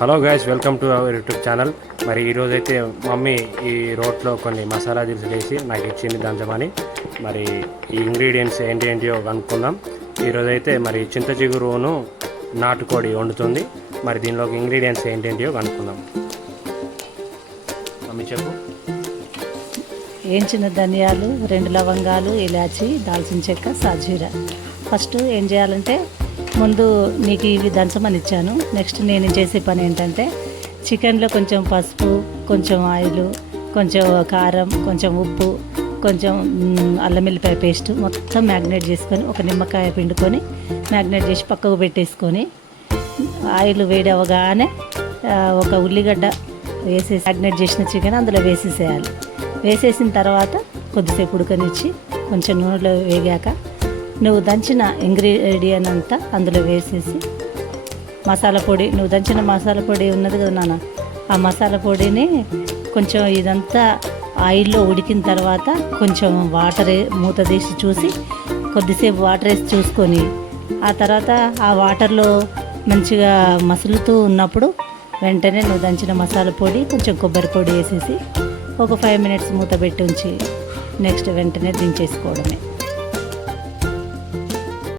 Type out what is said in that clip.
Hello guys welcome to our YouTube channel. మరి ఈరోజు అయితే మమ్మీ ఈ రోట్లో కొన్ని మసాలా దినుసులు వేసి నాకు ఇచ్చింది దంచమని మరి ఈ ఇంగ్రీడియంట్స్ ఏంటి ఏంటియో కనుక్కుందాం. ఈరోజు అయితే మరి చింత చిగురును నాటుకోడి వండుతుంది. మరి దీనిలోకి ఇంగ్రీడియంట్స్ ఏంటేంటియో కనుక్కుందాం. మమ్మీ చెప్పు. ఏంచిన ధనియాలు రెండు లవంగాలు ఇలాచి దాల్చిన చెక్క సాజీర. ఫస్ట్ ఏం చేయాలంటే ముందు నీకు ఇవి దంచమని ఇచ్చాను. నెక్స్ట్ నేను చేసే పని ఏంటంటే చికెన్లో కొంచెం పసుపు కొంచెం ఆయిల్ కొంచెం కారం కొంచెం ఉప్పు కొంచెం అల్లం వెల్లిపాయ పేస్ట్ మొత్తం మ్యాగ్నేట్ చేసుకొని ఒక నిమ్మకాయ పిండుకొని మ్యాగ్నేట్ చేసి పక్కకు పెట్టేసుకొని ఆయిల్ వేడి అవ్వగానే ఒక ఉల్లిగడ్డ వేసేసి మ్యాగ్నేట్ చేసిన చికెన్ అందులో వేసేసేయాలి. వేసేసిన తర్వాత కొద్దిసేపు ఉడకనిచ్చి కొంచెం నూనెలో వేగాక నువ్వు దంచిన ఇంగ్రీడియంట్ అంతా అందులో వేసేసి మసాలా పొడి నువ్వు దంచిన మసాలా పొడి ఉన్నది కదా నాన్న ఆ మసాలా పొడిని కొంచెం ఇదంతా ఆయిల్లో ఉడికిన తర్వాత కొంచెం వాటర్ మూత తీసి చూసి కొద్దిసేపు వాటర్ వేసి చూసుకొని ఆ తర్వాత ఆ వాటర్లో మంచిగా మసులుతూ ఉన్నప్పుడు వెంటనే నువ్వు దంచిన మసాలా పొడి కొంచెం కొబ్బరి పొడి వేసేసి ఒక ఫైవ్ మినిట్స్ మూత పెట్టి ఉంచి నెక్స్ట్ వెంటనే దించేసుకోవడమే.